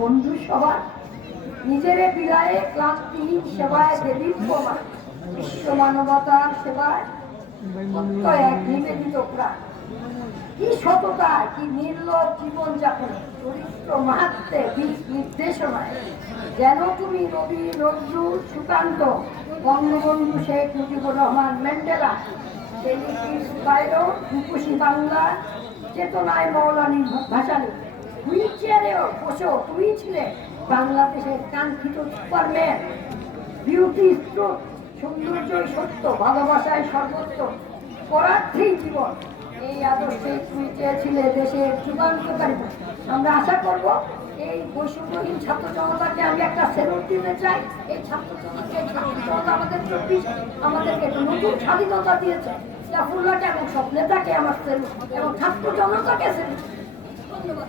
বন্ধু সবার নিজেরে বিলায়ে ক্লান্তিহীন সেবায় দেবীর প্রমাণ বিশ্ব মানবতার সেবায় এক নিবেদিত কি সততা, কি নির্লভ জীবন যাপনে চরিত্র মাহাত্মে নির্দেশনায়। যেন তুমি রবি নজরুল সুকান্ত, বঙ্গবন্ধু শেখ মুজিবুর রহমান ম্যান্ডেলা সেলিপির বাইরো রূপসী বাংলা, চেতনায় মৌলানি ভাসানি। হুইল চেয়ারেও বসেও তুমি ছিলে বাংলাদেশের কাঙ্ক্ষিত সুপারম্যান বিউটি স্ট্রোক সৌন্দর্যই সত্য ভালোবাসায় সর্বোচ্চ পরার্থেই জীবন। এই আদর্শে তুমি চেয়েছিলে দেশের যুগান্তকারী আমরা আশা করব এই বৈষম্যহীন ছাত্র জনতাকে আমি একটা সেলুট দিতে চাই। এই ছাত্র জনতাকে ছাত্র জনতা আমাদের চব্বিশ আমাদেরকে নতুন স্বাধীনতা দিয়েছে। জাফরুল্লাহকে এবং সব নেতাকে আমার সেলুট এবং ছাত্র জনতাকে সেলুট। ধন্যবাদ।